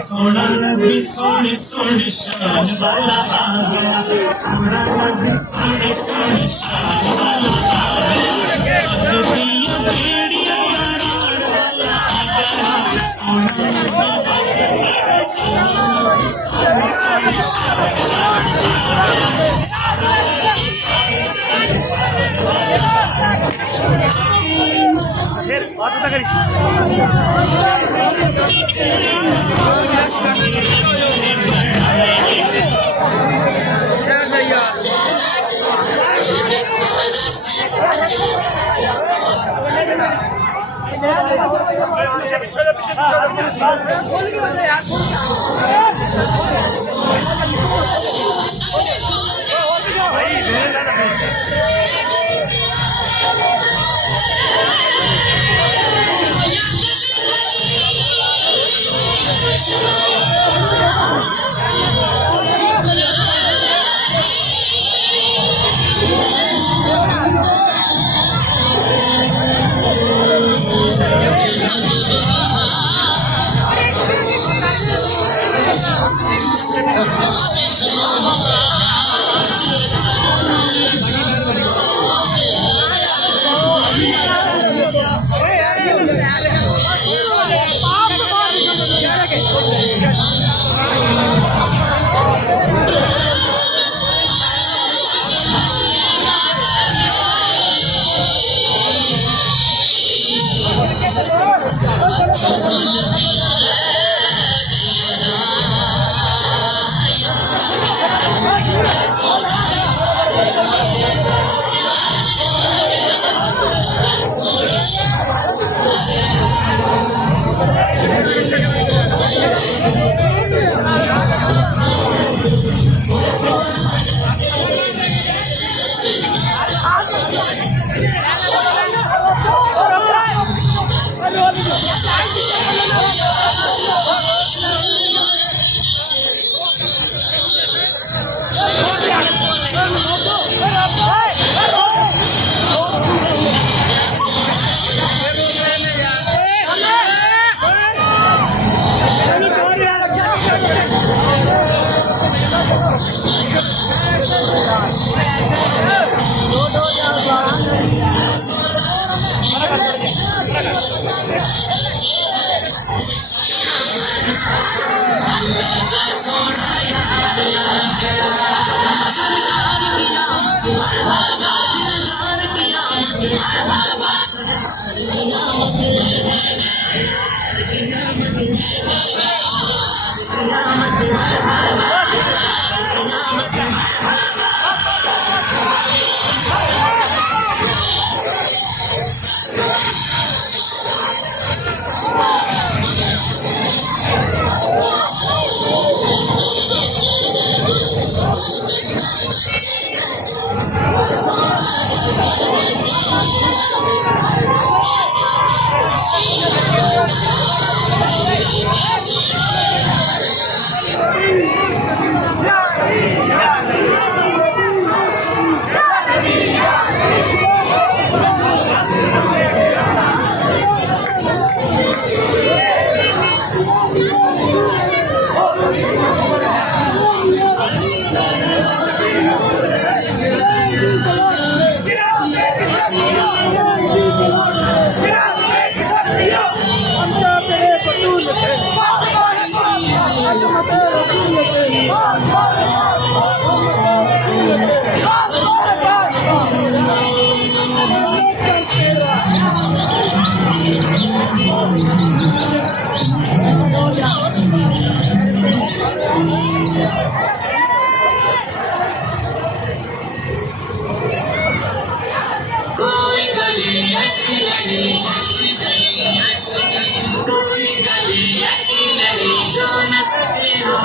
सोना नबी सोनी सोनी शान वाला आ गया, सोना नबी सोनी सोनी शान वाला आ गया, दिया बेड़िया करार वाला आ गया, सोना नबी نہیں جو نہ سچے ہو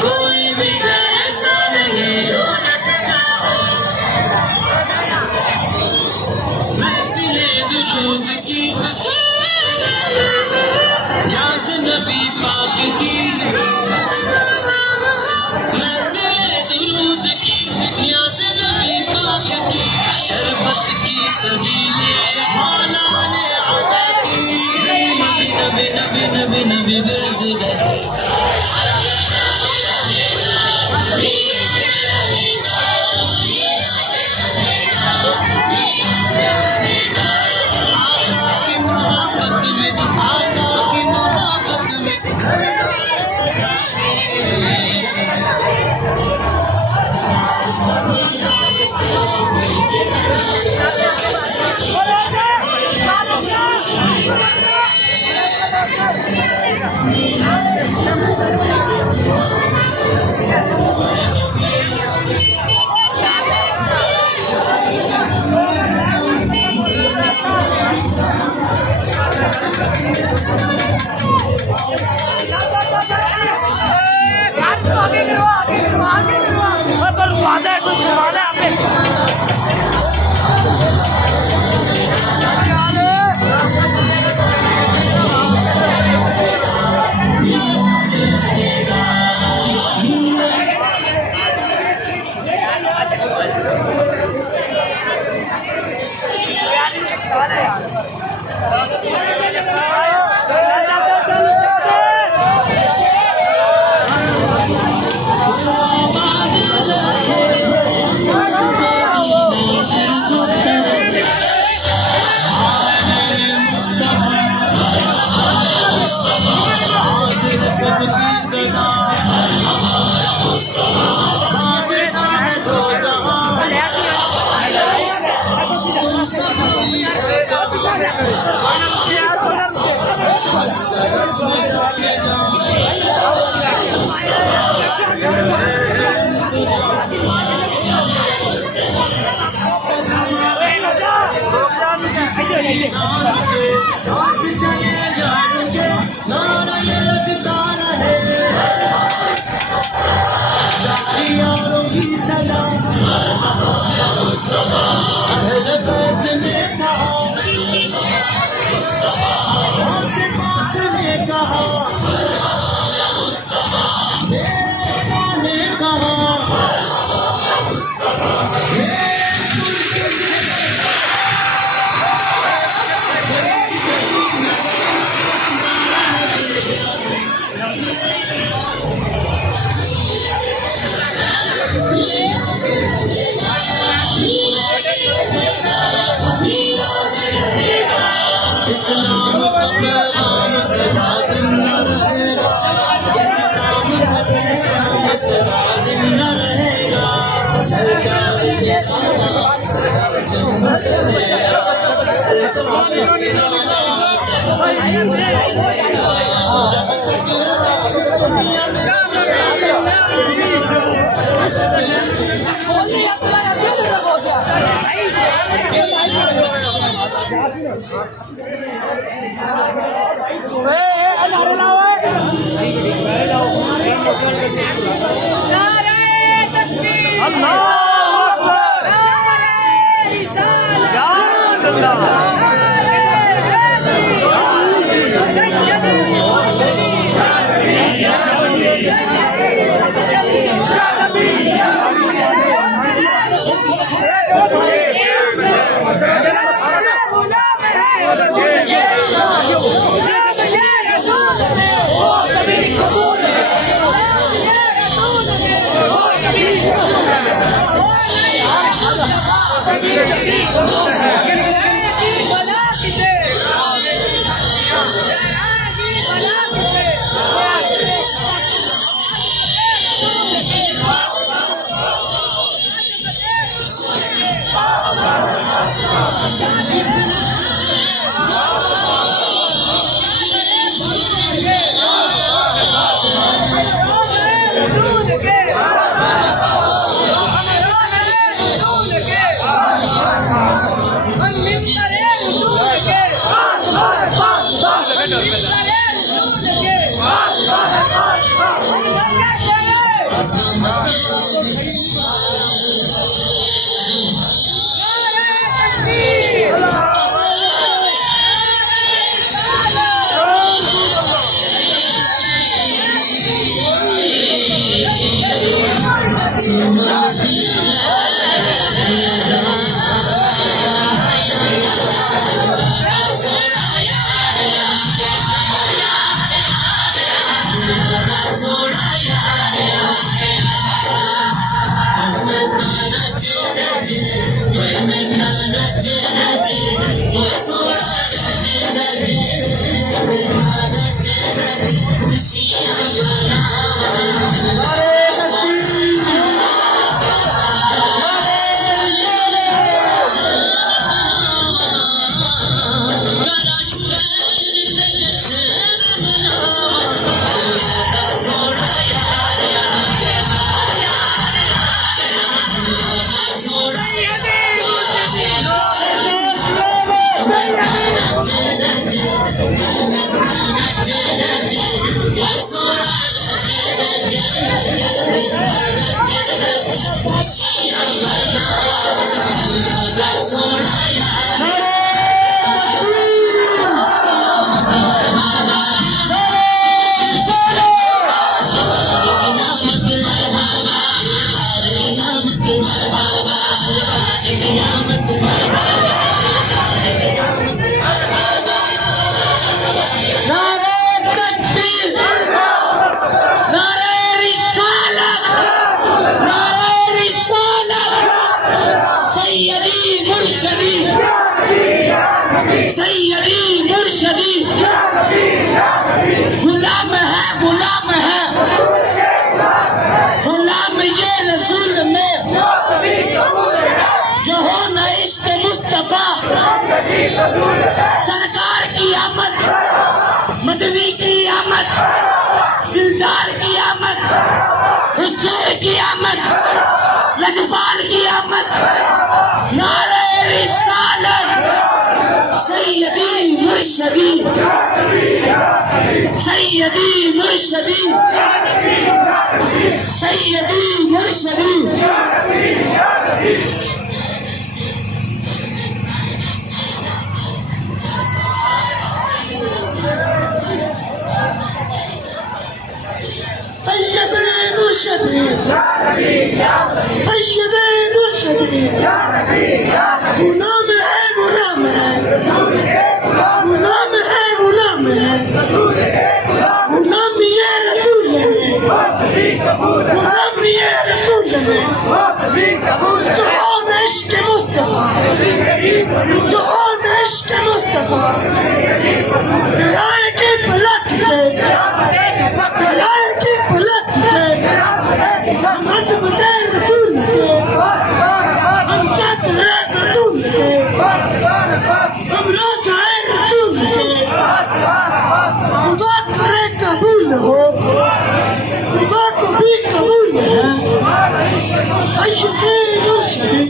کوئی بھی گھر ایسا نہیں جو نہ سکا ہو محفل درود کی یاز نبی پاک کی شربت کی سبیلیں مولا نے عطا کی نبی نبی نبی نبی ورد رہے آقا کی محبت میں آقا کی محبت میں सैयदी मुर्शदी गुलाम है गुलाम ये रसूल में जो हो न इश्क मुस्तफा सरकार की आमद मदनी की आमद दिलदार की आमद हुसैन की आमद लजपाल की आमद नारे रिसालत सैयदी मुर्शदी सैयदी मुर्शदी सैयदी मुर्शदी सैयदी मुर्शदी सैयदी मुर्शदी गुलाम है गुलाम है गुलाम है गुलाम है गुलाम ये रसूल है गुलाम ये रसूल है जो इश्क मुस्तफा जो इश्क मुस्तफा राय की पलक से राय की पलक से मत बता रसूल के हम चाहते हैं रसूल के हम रोज आए रसूल के खुदा करे कबूल हो खुदा को भी कबूल है सैयदी मुर्शदी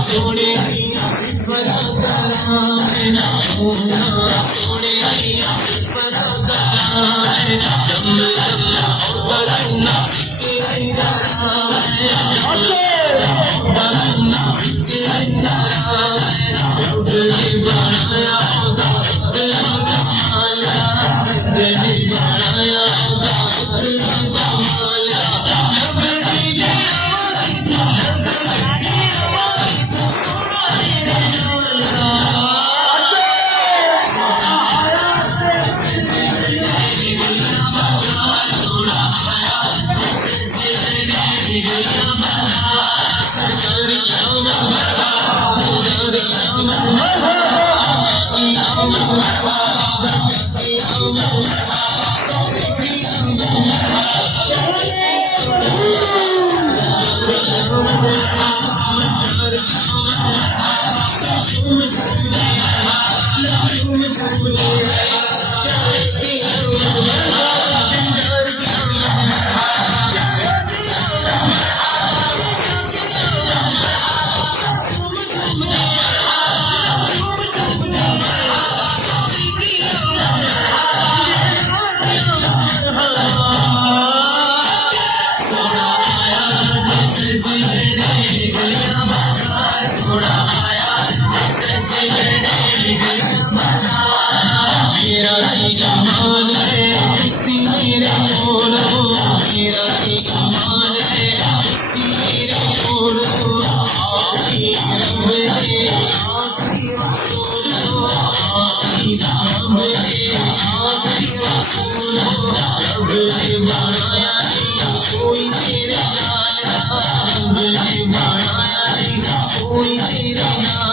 सोने की सिफत कलाम है सोने की सिफत कलाम है दम दम और बदलना फिक्र कराम है बदलना फिक्र कराम है रब ने बनाया खुदा कमाल रब ने बनाया खुदा कमाल रब ने मेरा ईमान है इसी मेरे मोल हो मेरा ईमान है इसी मेरे मोल हो आखिरी रब है आखिरी रसूल हो आखिरी रब है आखिरी रसूल हो रब ने बनाया नहीं कोई तेरे नाल रब ने बनाया नहीं कोई तेरे नाल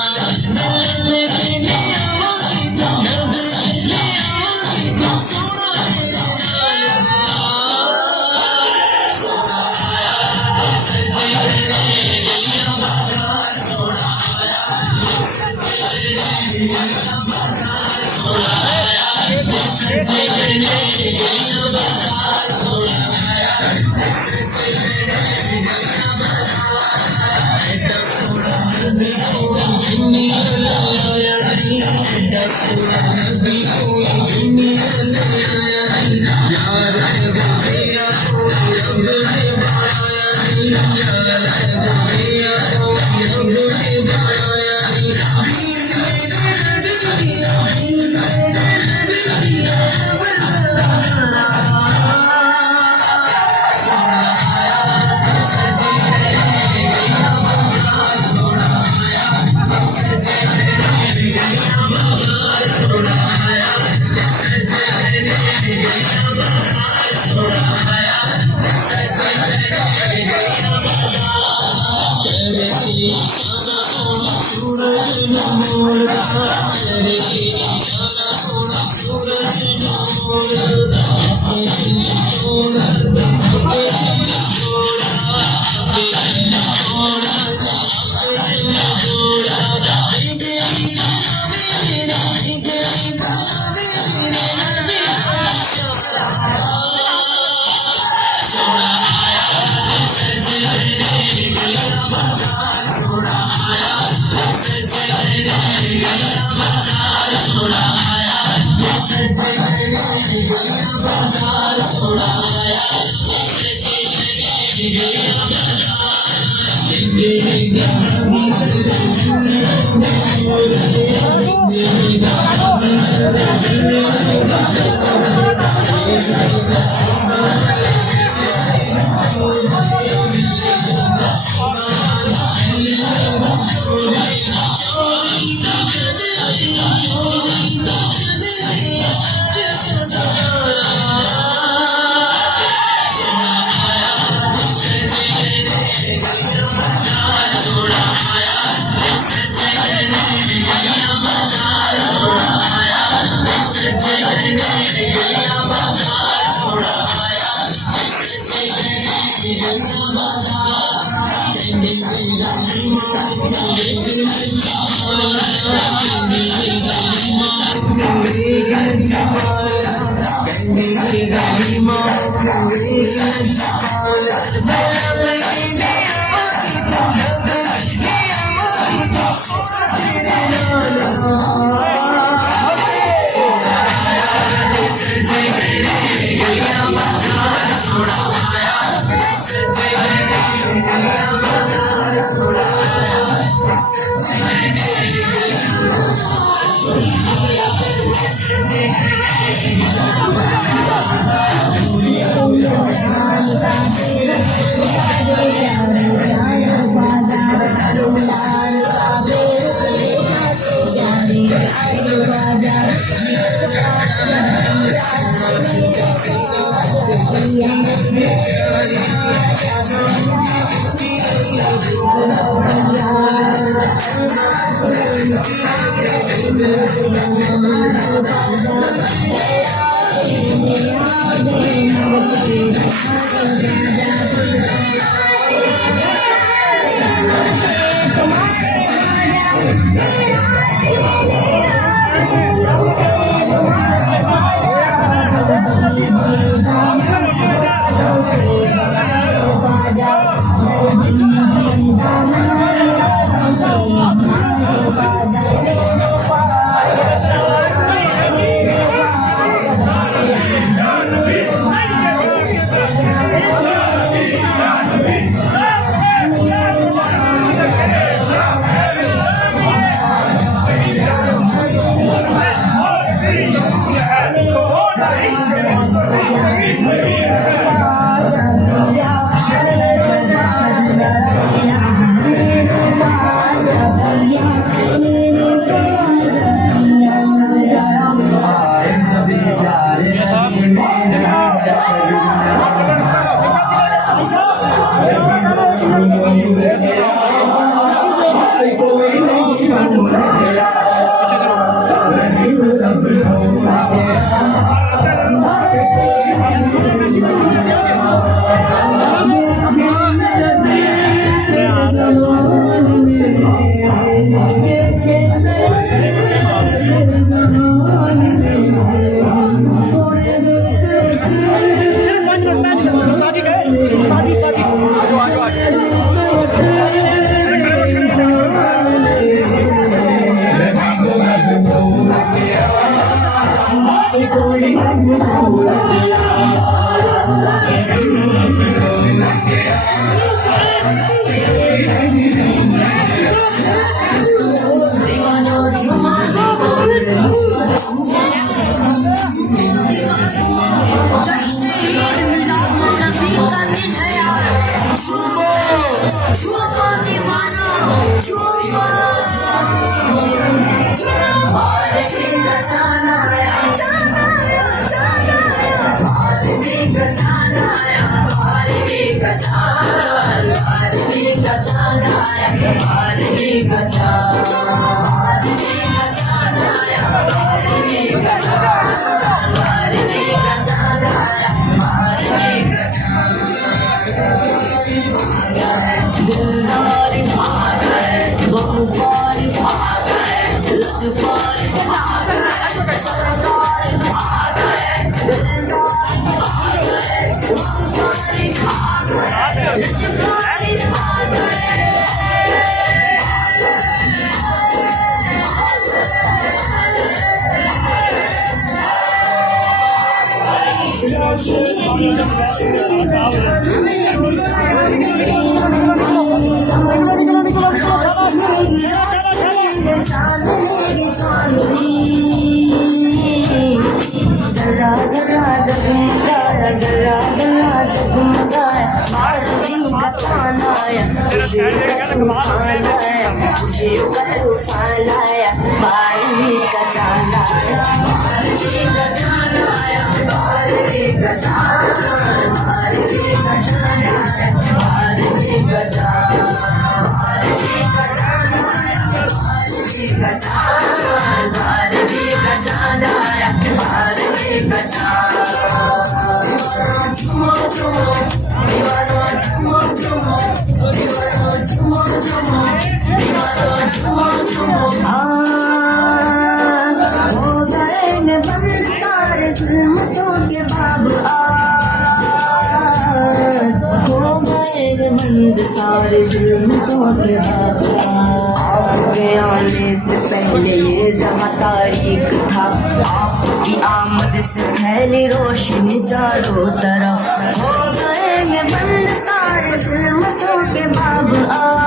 پہلے یہ جہاں تاریک تھا، آپ کی آمد سے پھیلی روشنی چاروں طرف، ہو گئیں گے بند سارے ظلمتوں کے باب آج،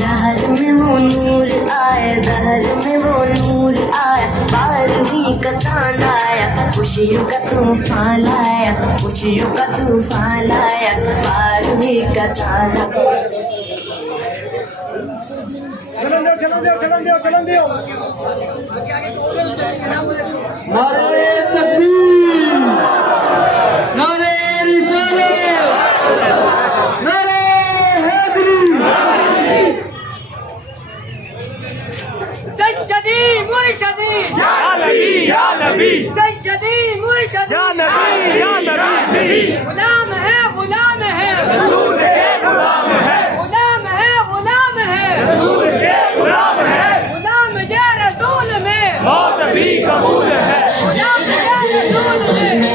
دہر میں وہ نور آئے، دہر میں وہ نور آیا، بارہویں کا چاند آیا، خوشیوں کا طوفان لایا، خوشیوں کا طوفان لایا، بارہویں کا چاند آیا۔ نعرے تکبیر، نعرے رسالت، نعرے حیدری۔ سیدی مرشدی یا نبی یا نبی سیدی مرشدی یا نبی یا نبی غلام ہے غلام ہے رسول کے غلام ہے غلام ہے غلام ہے رسول کے غلام ہے غلام یہ رسول میں موت بھی قبول ہے غلام یہ رسول میں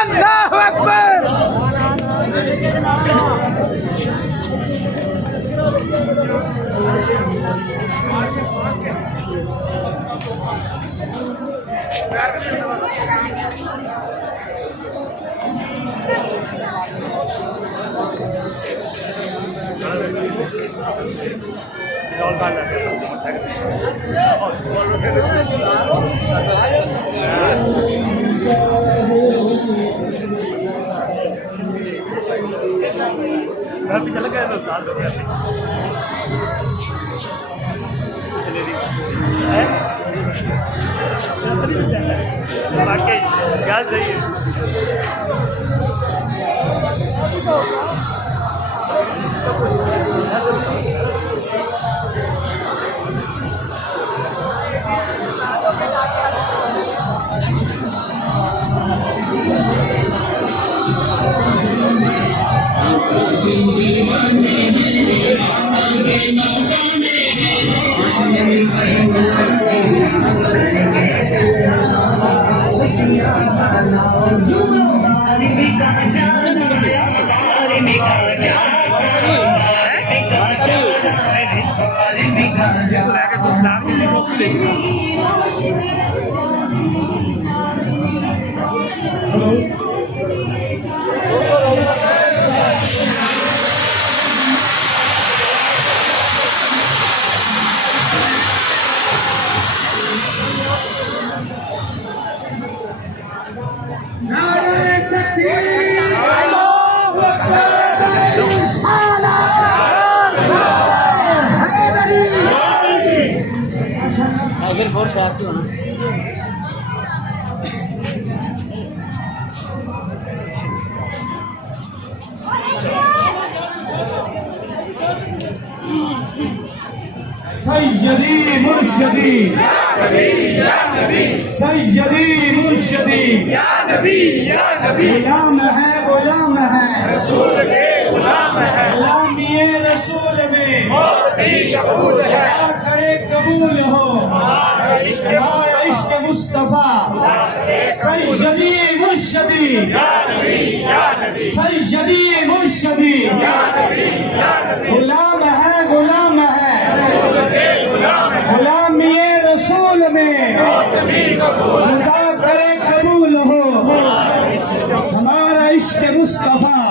اللہ اکبر چل گئے تو ساتھ ہو گیا واقعی کیا چاہیے سیدی مرشدی سیدی مرشدی غلام ہے غلامی رسول میں خدا کرے قبول ہو ہمارا عشق مصطفیٰ سیدی مرشدی سیدی مرشدی غلام ہے غلامی رسول میں خدا کرے قبول ہو ہمارا عشق مصطفیٰ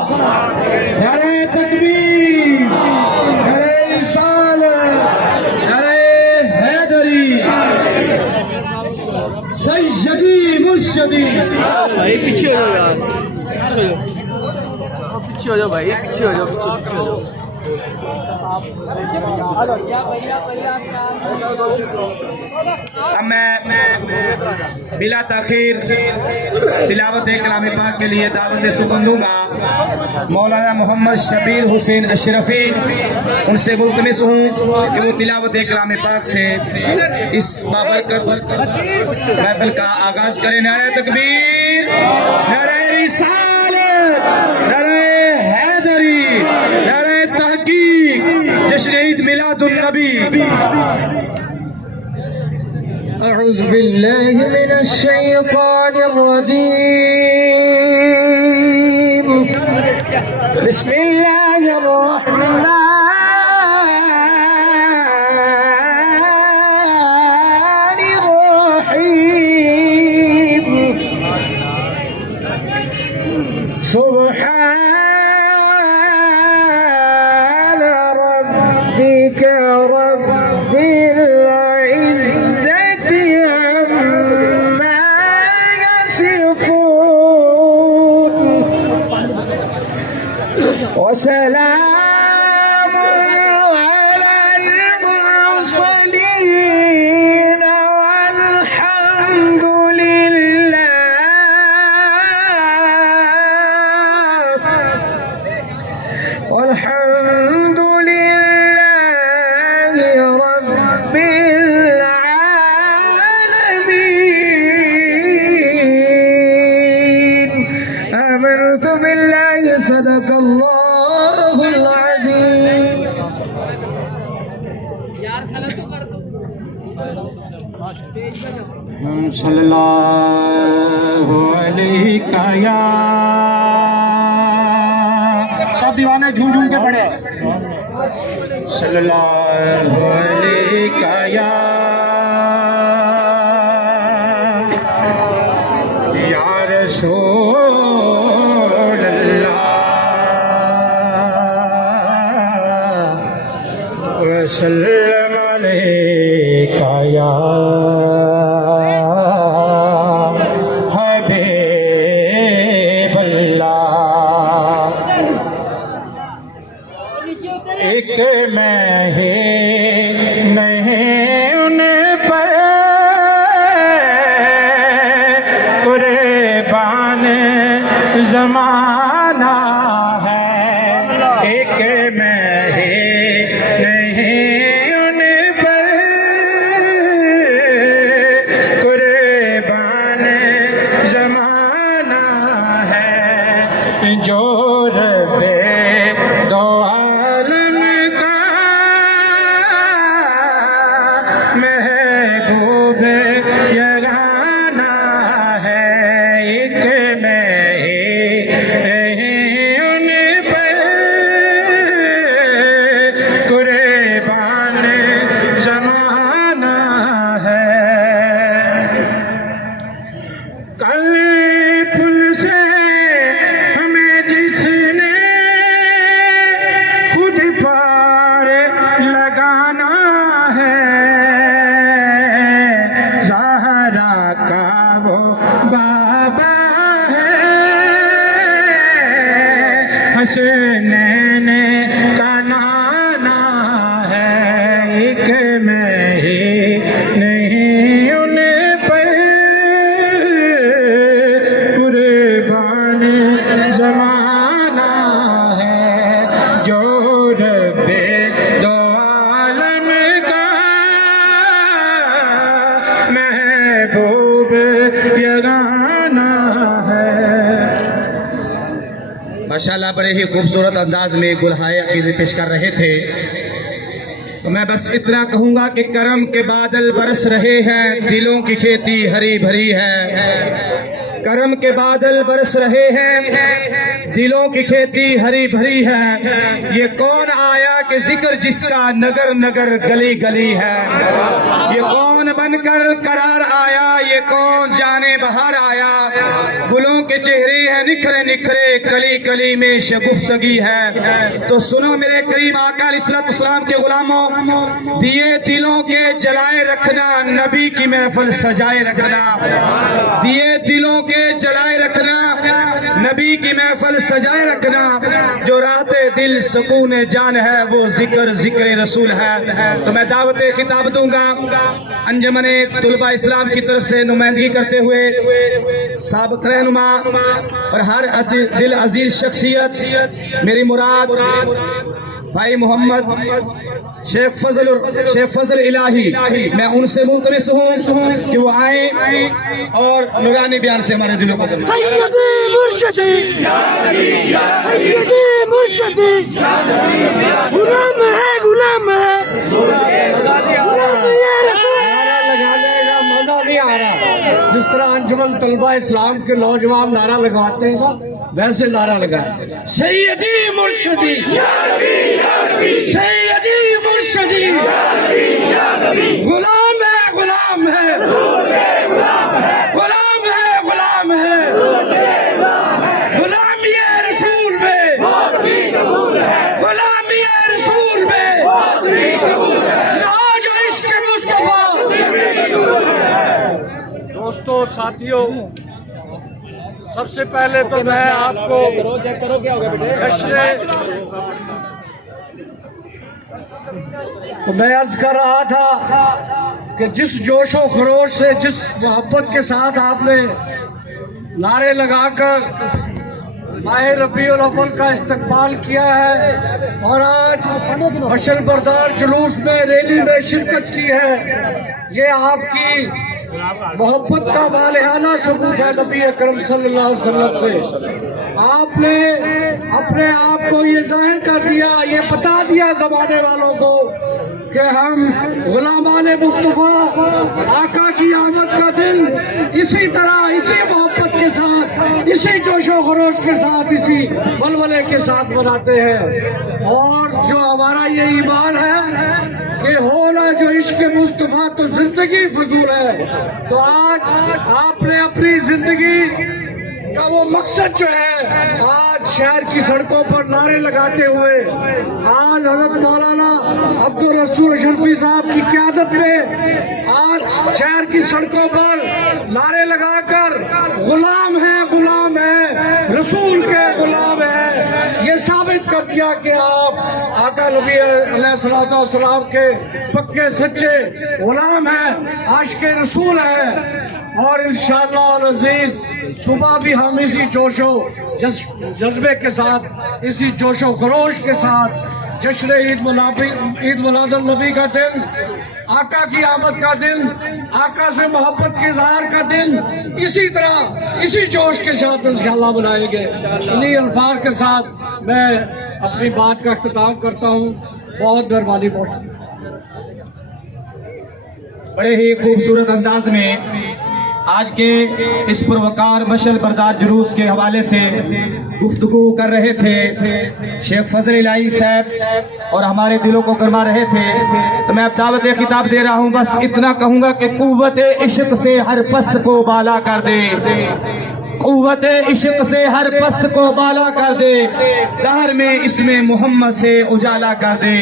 نعرہ تکبیر نعرہ رسالت نعرہ حیدری سیدی مرشدی بھائی پیچھے ہو جاؤ یار پیچھے ہو جاؤ بھائی پیچھے ہو جاؤ اب میں بلا تاخیر تلاوت کلام پاک کے لیے دعوت سخن دوں گا مولانا محمد شبیر حسین اشرفی ان سے ملتمس ہوں کہ وہ تلاوت کلام پاک سے اس بابرکت محفل کا آغاز کریں نعرہ تکبیر نعرہ رسالت نعرہ حیدری نعرہ تحقیق جشن عید میلاد النبی أعوذ بالله من الشيطان الرجيم بسم الله الرحمن الرحيم سبحان ربك رب العزة عما يصفون وسلام على المرسلين والحمد لله والحمد لله رب العالمين آمنت بالله صدق الله العظيم صلی اللہ علیہ یا سب دیوانے جھوم جھوم کے پڑھے صلی اللہ علیہ یا رسول اللہ وسلم علیہ یا حبیب اللہ ایک میں ہی نہیں ان پر قربان زمانہ ہے ایک میں ہی نہیں ان پر قربان زمانہ ہے جو رب دو عالم کا محبوب یگانہ ہے ایک میں ہی ان پر قربان زمانہ ہے کل پھول سے ہمیں جس نے خود پار لگانا ہے زہرا کا وہ بابا ہے حسنین کا نانا ہے ایک میں ہی نہیں ان پر قربان زمانہ ہے جو رب دو عالم کا जगाना है। माशाल्लाह बड़े ही खूबसूरत अंदाज में गुलहाए अकीदे पेश कर रहे थे। तो मैं बस इतना कहूँगा कि करम के बादल बरस रहे हैं, दिलों की खेती हरी भरी है। करम के बादल बरस रहे हैं, दिलों की खेती हरी भरी है। ये कौन आया कि जिक्र जिसका नगर नगर गली गली है। ये कौन बनकर करार आया, ये कौन जाने बाहर आया। गुलों के चेहरे हैं निखरे निखरे, कली कली में शगुफ्तगी है। तो सुनो मेरे करीम आका अलैहिस्सलाम के गुलामों, दिए दिलों के जलाए रखना, नबी की महफिल सजाए रखना। दिए दिलों के जलाए रखना, नबी की महफिल सजाए रखना। जो राहते दिल सुकून जान है वो जिक्र जिक्र रसूल है। तो मैं दावत खिताब दूंगा अंजमने तुलबा इस्लाम की तरफ से नुमाइंदगी करते हुए साबिक रहनुमा और हर दिल अजीज शख्सियत मेरी मुराद भाई मोहम्मद शेख फजल इलाही, मैं उनसे मुल्तमिस हूँ कि वो आए और नूरानी बयान से हमारे दिलों को सैयदी मुर्शिदी सैयदी मुर्शिदी गुलाम है गुलाम है गुलाम है रसूल। लगाने का मजा नहीं आ रहा। जिस तरह अंजुमन तलबा इस्लाम के नौजवान नारा लगवाते हैं वैसे नारा लगाए, सैयदी मुर्शिदी सैयदी मुर्शिदी। गुलाम है गुलाम है गुलाम है गुलाम है गुलामी है रसूल में, गुलामी है रसूल में। नाज और इश्क मुस्तफा। दोस्तों साथियों, सबसे पहले तो मैं आपको तो मैं अर्ज कर रहा था कि जिस जोशो खरोश से, जिस मोहब्बत के साथ आपने नारे लगाकर माह रबीउल अव्वल का इस्तकबाल किया है और आज हशर बरदार जुलूस में रैली में शिरकत की है, ये आपकी मोहब्बत का वालिहाना सबूत है नबी अकरम सल्लल्लाहु अलैहि वसल्लम से। आपने अपने आप को ये जाहिर कर दिया, ये बता दिया ज़माने वालों को कि हम गुलामान मुस्तफ़ा, आका की आमद का दिन इसी तरह, इसी मोहब्बत के साथ, इसी जोशो खरोश के साथ, इसी वलवले के साथ मनाते हैं। और जो हमारा ये ईमान है कि होना जो इश्क मुस्तफ़ा तो जिंदगी फजूल है। तो आज आपने अपनी जिंदगी का वो मकसद जो है, आज शहर की सड़कों पर नारे लगाते हुए, आज हज़रत मौलाना अब्दुल रसूल अशरफी साहब की क़यादत में आज शहर की सड़कों पर नारे लगाकर गुलाम है रसूल के गुलाम है, ये साबित कर दिया कि आप आका नबी अलैहिस्सलाम के पक्के सच्चे गुलाम हैं, आशिक़े रसूल हैं। और इंशाअल्लाह अज़ीज़ सुबह भी हम इसी जोशो जज्बे के साथ, इसी जोशो खरोश के साथ जश्न ईद मिलादुन नबी का दिन, आका की आमद का दिन, आका से मोहब्बत के इज़हार का दिन, इसी तरह इसी जोश के साथ इंशाअल्लाह मनाएंगे। इन्हीं अल्फाज के साथ मैं अपनी बात का अख्तिताम करता हूँ। बहुत मेहरबानी, बहुत बड़े ही खूबसूरत अंदाज में आज के इस पुरवकार मशल बरदार जुलूस के हवाले से गुफ्तगू कर रहे थे शेख फजल इलाही साहब और हमारे दिलों को गरमा रहे थे। तो मैं अब दावत खिताब दे रहा हूँ, बस इतना कहूँगा कि कुव्वत इश्क से हर पस्त को बाला कर दे, कुव्वत इश्क से हर पस्त को बाला कर दे, दहर में इसमें मोहम्मद से उजाला कर दे।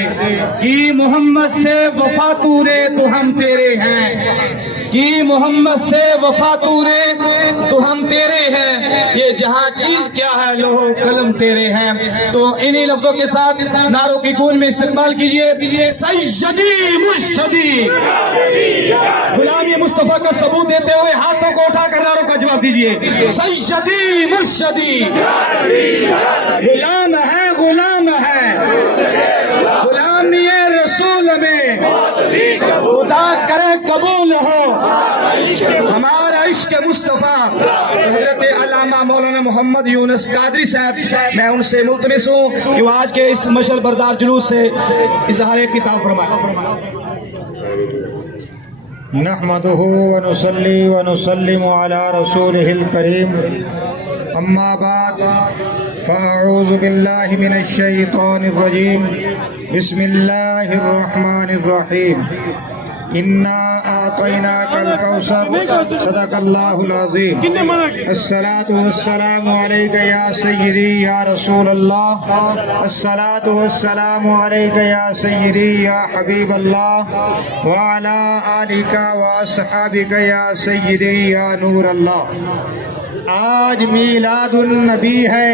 कि मोहम्मद से वफा तूरे तो हम तेरे हैं, कि मोहम्मद से वफा तूरे तो हम तेरे हैं, ये जहाँ चीज क्या है लोहो कलम तेरे हैं। तो इन्हीं लफ्जों के साथ नारों की गूंज में इस्तेमाल कीजिए, सैयदी मुर्शिदी। गुलामी मुस्तफा का सबूत देते हुए हाथों को उठाकर नारों का जवाब दीजिए, सैयदी मुर्शिदी। गुलाम है गुलामी रसूल में, खुदा करे कबूल हो हमारा इश्क मुस्तफा। علامہ مولانا محمد یونس قادری صاحب، میں ان سے ملتمس ہوں کہ وہ آج کے اس مشعل بردار جلوس سے اظہار خطاب فرمائیں۔ نحمده ونصلي ونسلم على رسوله الكريم اما بعد فاعوذ بالله من الشيطان الرجيم بسم الله الرحمن الرحيم انا اعطيناك الكوثر صدق الله العظيم الصلاة والسلام عليك يا سيدي يا رسول الله الصلاة والسلام عليك يا سيدي يا حبيب الله وعلى آلك وأصحابك يا سيدي يا نور الله۔ آج میلاد النبی ہے،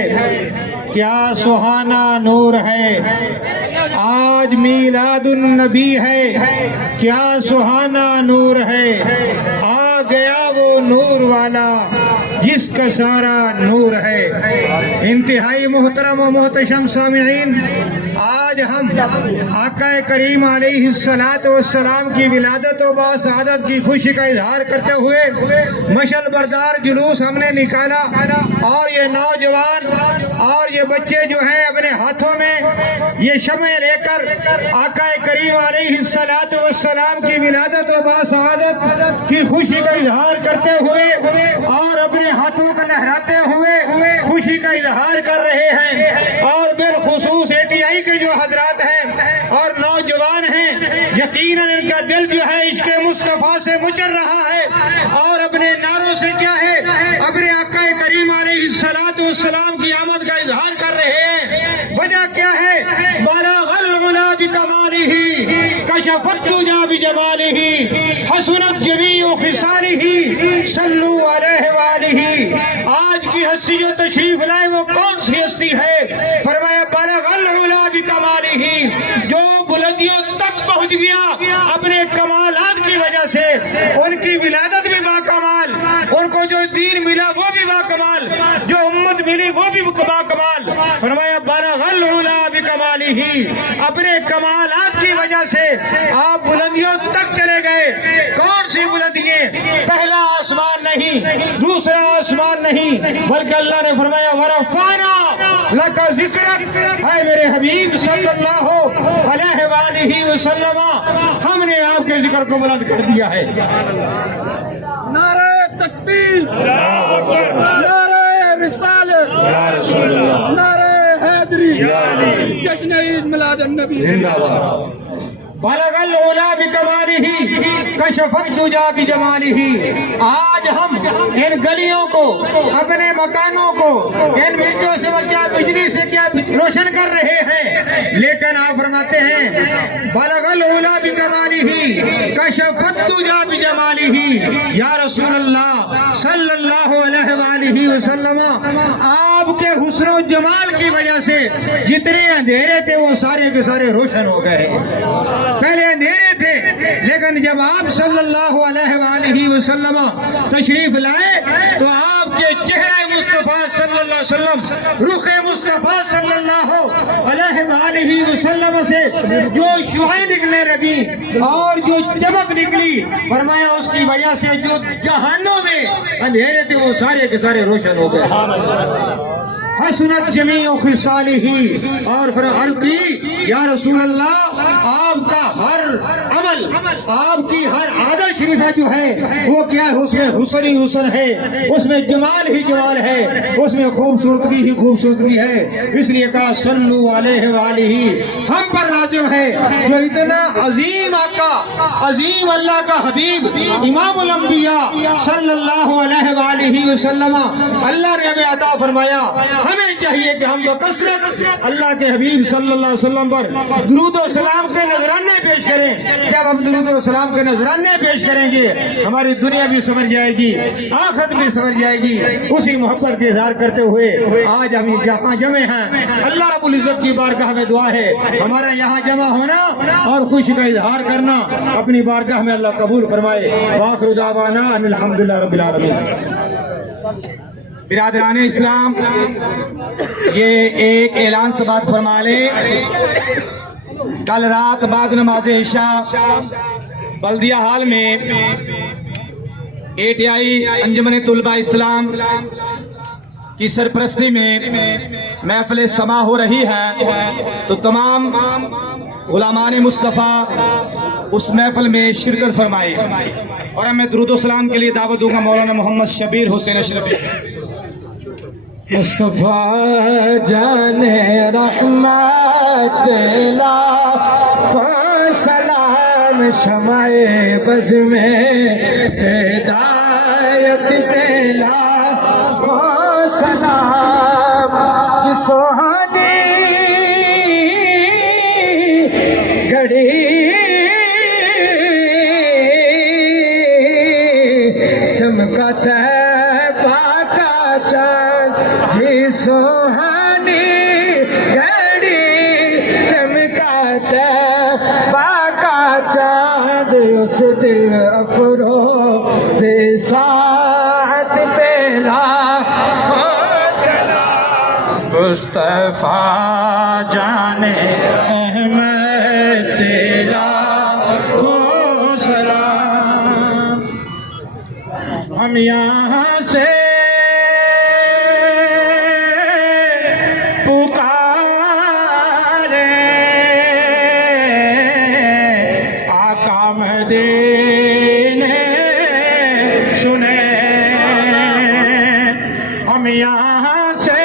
کیا سہانا نور ہے، آج میلاد النبی ہے، کیا سہانا نور ہے، آ گیا وہ نور والا جس کا سارا نور ہے۔ انتہائی محترم و محتشم سامعین، آج ہم آقا کریم علیہ السلام کی ولادت و باسعادت کی خوشی کا اظہار کرتے ہوئے مشعل بردار جلوس ہم نے نکالا، اور یہ نوجوان اور یہ بچے جو ہیں اپنے ہاتھوں میں یہ شمع لے کر آقا کریم علیہ السلام کی ولادت و باسعادت کی خوشی کا اظہار کرتے ہوئے اور اپنے ہاتھوں کو لہراتے ہوئے خوشی کا اظہار کر رہے ہیں، اور بالخصوص ATI کے جو حضرات ہیں اور نوجوان ہیں، یقیناً ان کا دل جو ہے عشق مصطفیٰ سے مچر رہا ہے، اور اپنے نعروں سے کیا ہے، اپنے آقا کریم علیہ السلام کی آمد کا اظہار کر رہے ہیں۔ وجہ کیا ہے؟ بلغ العلا بکمالہ کشفت الدجی بجمالہ حسنت جمیع خصالہ صلو علیہ وآلہ۔ آج کی ہستی جو تشریف لائے وہ کون سی ہستی ہے؟ فرمایا بلغ العلا بکمالہ، جو بلندیوں تک پہنچ گیا اپنے کمالات کی وجہ سے، ان کی ولادت بھی باکمال، ان کو جو دین ملا وہ بھی باکمال، جو امت ملی وہ بھی باکمال۔ فرمایا بلغ العلا بکمالہ، اپنے کمالات کی وجہ سے آپ بلندیوں تک چلے گئے۔ کون سی بلندیاں؟ پہلا آسمان نہیں، دوسرا آسمان نہیں، بلکہ اللہ نے فرمایا وَرَفَعْنَا لَكَ ذِكْرَكَ، اے میرے حبیب صلی اللہ علیہ وآلہ وسلم، ہم نے آپ کے ذکر کو بلند کر دیا ہے۔ نعرہ تکبیر، نعرہ رسالت، نعرہ حیدری، جشن عید میلاد النبی زندہ باد۔ بلغ العلا بکمالہ کشفت الدجی بجمالہ۔ آج ہم ان گلیوں کو، اپنے مکانوں کو ان مرچوں سے کیا بجلی سے کیا روشن کر رہے ہیں، لیکن آپ فرماتے ہیں بلغ العلا بکمالہ کشفت الدجی بجمالہ۔ یا رسول اللہ صلی اللہ علیہ وآلہ وسلم، آپ کے حسن و جمال کی وجہ سے جتنے اندھیرے تھے وہ سارے کے سارے روشن ہو گئے۔ پہلے اندھیرے تھے، لیکن جب آپ صلی اللہ علیہ وآلہ وسلم تشریف لائے تو آپ کے چہرے مصطفیٰ صلی اللہ علیہ وسلم، رخ مصطفیٰ صلی اللہ علیہ وآلہ وسلم سے جو شعاعیں نکلنے لگی اور جو چمک نکلی، فرمایا اس کی وجہ سے جو جہانوں میں اندھیرے تھے وہ سارے کے سارے روشن ہو گئے۔ حسنت جمیع خصالہ، اور عرض کی یا رسول اللہ، آپ کا ہر عمل، آپ کی ہر عادت شریفہ جو ہے وہ کیا ہے؟ اس میں حسن ہی حسن ہے، اس میں جمال ہی جمال ہے، اس میں خوبصورتی ہی خوبصورتی ہے۔ اس لیے کہا صلو علیہ وآلہ، ہم پر لازم ہے جو اتنا عظیم آقا، عظیم اللہ کا حبیب، امام الانبیاء صلی اللہ علیہ وآلہ وسلم اللہ نے ہمیں عطا فرمایا، ہمیں چاہیے کہ ہم بکثرت اللہ کے حبیب صلی اللہ علیہ وسلم پر درود و سلام کے نذرانے پیش کریں۔ جب ہم درود و سلام کے نذرانے پیش کریں گے ہماری دنیا بھی سمجھ جائے گی، آخرت بھی سمجھ جائے گی۔ اسی محبت کے اظہار کرتے ہوئے آج ہم یہاں جمع ہیں، اللہ رب العزت کی بارگاہ میں دعا ہے ہمارا یہاں جمع ہونا اور خوشی کا اظہار کرنا اپنی بارگاہ میں اللہ قبول فرمائے۔ وآخر دعوانا ان الحمدللہ رب العالمین۔ برادران اسلام، یہ ایک اعلان سے بات فرما لیں۔ کل رات بعد نماز عشاء بلدیہ ہال میں ATI انجمن طلباء اسلام کی سرپرستی میں محفل سما ہو رہی ہے تو تمام غلامان مصطفیٰ اس محفل میں شرکت فرمائے. اور میں درود و سلام کے لیے دعوت دوں گا مولانا محمد شبیر حسین اشرفی. مصطفیٰ جان رحمت لاکھوں سلام شمع بز میں ہدایت پہ لاکھوں سلام جس سہانی گھڑی چمکا طیبہ کا چاند جی سہانی گھڑی چمکا طیبہ کا چاند اس دل افروز ساعت پہ لاکھوں مصطفیٰ جان احمد لاکھوں سلام. ہم یہاں سے پکارے آقا مدینے سنے. ہم یہاں سے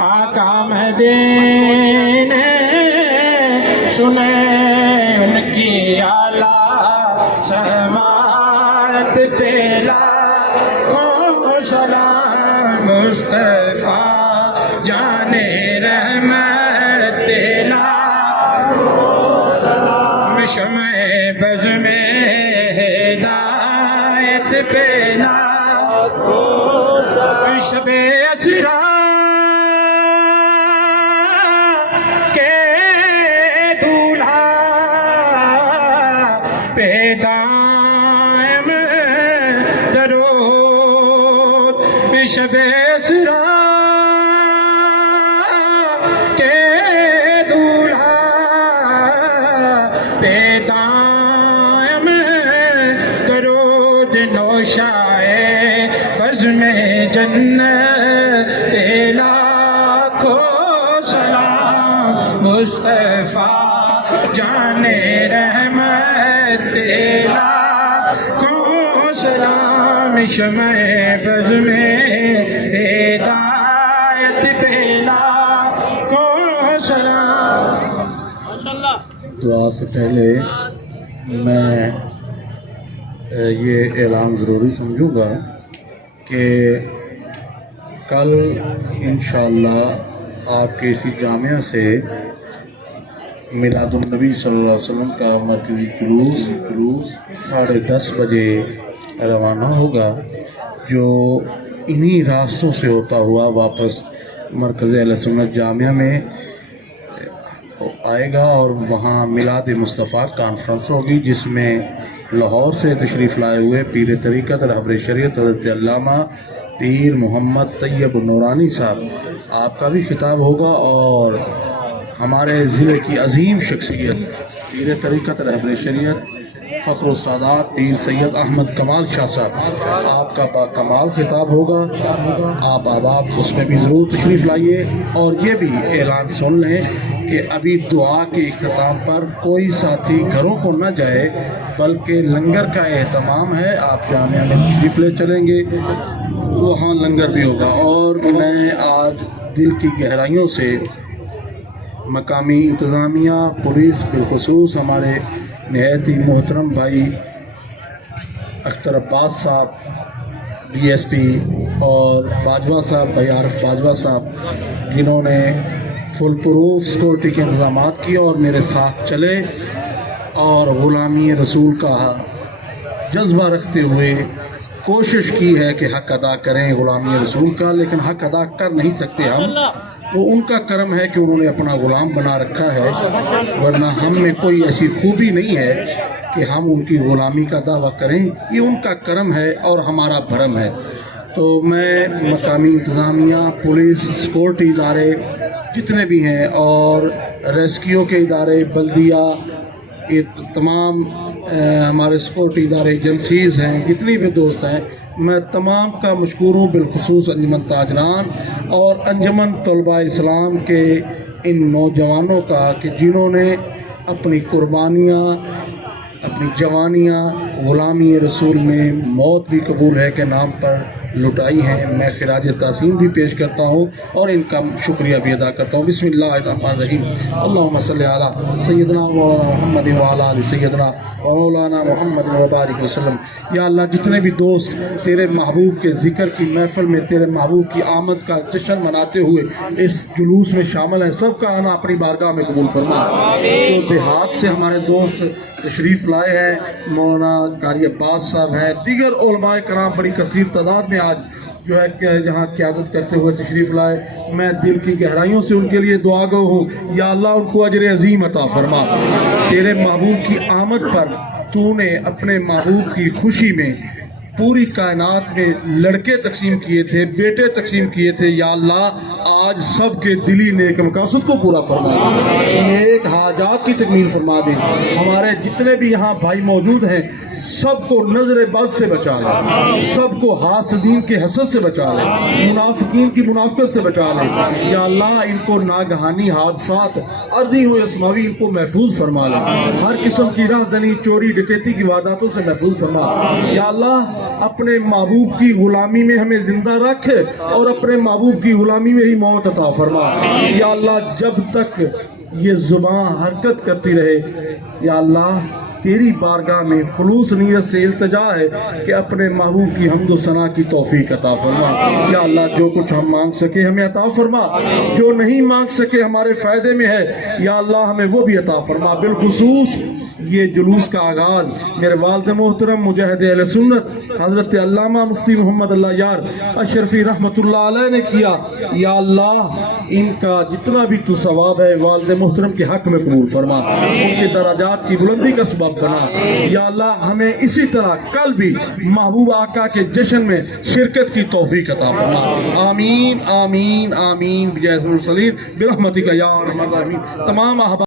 آقا مدینے سنے. ان کی اعلیٰ سماعت پہ لاکھوں سلام. مصطفیٰ جان رحمت لاکھوں سلام. شمع بز میں ہدایت پہ لاکھوں سلام. شب اسریٰ دائم درود شب اسریٰ کے دولہا پہ دائم درود. نوشائے بزم جنت پہ لاکھوں سلام. مصطفیٰ جان رحمت پہ لاکھوں سلام. شمع بز میں ہدایت پہ لاکھوں سلام. دعا سے پہلے میں یہ اعلان ضروری سمجھوں گا کہ کل انشاءاللہ آپ کے اسی جامعہ سے میلاد النبی صلی اللہ علیہ وسلم کا مرکزی جلوس 10:30 بجے روانہ ہوگا، جو انہی راستوں سے ہوتا ہوا واپس مرکز اہل سنت جامعہ میں آئے گا. اور وہاں میلاد مصطفیٰ کانفرنس ہوگی، جس میں لاہور سے تشریف لائے ہوئے پیر طریقت رہبر شریعت حضرت علامہ پیر محمد طیب نورانی صاحب آپ کا بھی خطاب ہوگا. اور ہمارے ضلع کی عظیم شخصیت پیر طریقت رہبر شریعت فخر السادات پیر سید احمد کمال شاہ صاحب آپ کا با کمال خطاب ہوگا. آپ احباب اس میں بھی ضرور تشریف لائیے. اور یہ بھی اعلان سن لیں کہ ابھی دعا کے اختتام پر کوئی ساتھی گھروں کو نہ جائے، بلکہ لنگر کا اہتمام ہے. آپ جامعہ میں تشریف لے چلیں گے، وہاں لنگر بھی ہوگا. اور میں آج دل کی گہرائیوں سے مقامی انتظامیہ، پولیس، بالخصوص ہمارے نہایت ہی محترم بھائی اختر عباس صاحب ڈی ایس پی اور باجوہ صاحب، بھائی عارف باجوہ صاحب، جنہوں نے فل پروف سیکورٹی کے انتظامات کیے اور میرے ساتھ چلے اور غلامی رسول کا جذبہ رکھتے ہوئے کوشش کی ہے کہ حق ادا کریں غلامی رسول کا. لیکن حق ادا کر نہیں سکتے ہم، وہ ان کا کرم ہے کہ انہوں نے اپنا غلام بنا رکھا ہے، ورنہ ہم میں کوئی ایسی خوبی نہیں ہے کہ ہم ان کی غلامی کا دعویٰ کریں. یہ ان کا کرم ہے اور ہمارا بھرم ہے. تو میں مقامی انتظامیہ، پولیس، سیکورٹی ادارے جتنے بھی ہیں اور ریسکیو کے ادارے، بلدیہ یہ تمام ہمارے سپورٹی ادارے ایجنسیز ہیں، جتنی بھی دوست ہیں، میں تمام کا مشکور ہوں، بالخصوص انجمن تاجران اور انجمن طلباء اسلام کے ان نوجوانوں کا کہ جنہوں نے اپنی قربانیاں، اپنی جوانیاں غلامی رسول میں موت بھی قبول ہے کے نام پر لٹائی ہیں۔ میں خراج تحسین بھی پیش کرتا ہوں اور ان کا شکریہ بھی ادا کرتا ہوں۔ بسم اللہ الرحمن الرحیم، اللہم صلی علی سیدنا مولانا محمد وعلی آل سیدنا و مولانا محمد وبارک وسلم۔ یا اللہ، جتنے بھی دوست تیرے محبوب کے ذکر کی محفل میں تیرے محبوب کی آمد کا جشن مناتے ہوئے اس جلوس میں شامل ہیں، سب کا آنا اپنی بارگاہ میں قبول فرما۔ تو دیہات سے ہمارے دوست تشریف لائے ہیں، مولانا قاری عباس صاحب ہیں، دیگر علماء کرام بڑی کثیر تعداد میں آج جو ہے کہ جہاں قیادت کرتے ہوئے تشریف لائے، میں دل کی گہرائیوں سے ان کے لیے دعا گو ہوں، یا اللہ ان کو اجر عظیم عطا فرما۔ تیرے محبوب کی آمد پر تو نے اپنے محبوب کی خوشی میں پوری کائنات میں لڑکے تقسیم کیے تھے، بیٹے تقسیم کیے تھے، یا اللہ آج سب کے دلی نیک مقاصد کو پورا فرما دے، نیک حاجات کی تکمیل فرما دے۔ ہمارے جتنے بھی یہاں بھائی موجود ہیں سب کو نظر بد سے بچا لے، سب کو حاسدین کے حسد سے بچا لے، منافقین کی منافقت سے بچا لے، یا اللہ ان کو ناگہانی حادثات عرضی ہوئے اسماوی ان کو محفوظ فرما لے، ہر قسم کی راہزنی، چوری ڈکیتی کی وارداتوں سے محفوظ فرما۔ یا اللہ اپنے محبوب کی غلامی میں ہمیں زندہ رکھ اور اپنے محبوب کی غلامی میں ہی موت عطا فرما۔ یا اللہ جب تک یہ زبان حرکت کرتی رہے، یا اللہ تیری بارگاہ میں خلوص نیت سے التجا ہے کہ اپنے محبوب کی حمد و ثنا کی توفیق عطا فرما۔ یا اللہ جو کچھ ہم مانگ سکے ہمیں عطا فرما، جو نہیں مانگ سکے ہمارے فائدے میں ہے، یا اللہ ہمیں وہ بھی عطا فرما۔ بالخصوص یہ جلوس کا آغاز میرے والد محترم مجاہد اہل سنت حضرت علامہ مفتی محمد اللہ یار اشرفی رحمۃ اللہ علیہ نے کیا، یا اللہ ان کا جتنا بھی تو ثواب ہے والد محترم کے حق میں قبول فرما، ان کے درجات کی بلندی کا سبب بنا۔ یا اللہ ہمیں اسی طرح کل بھی محبوب آقا کے جشن میں شرکت کی توفیق عطا فرما۔ آمین آمین آمین بجاہ المرسلین برحمتک یا ارحم الراحمین۔ تمام احباب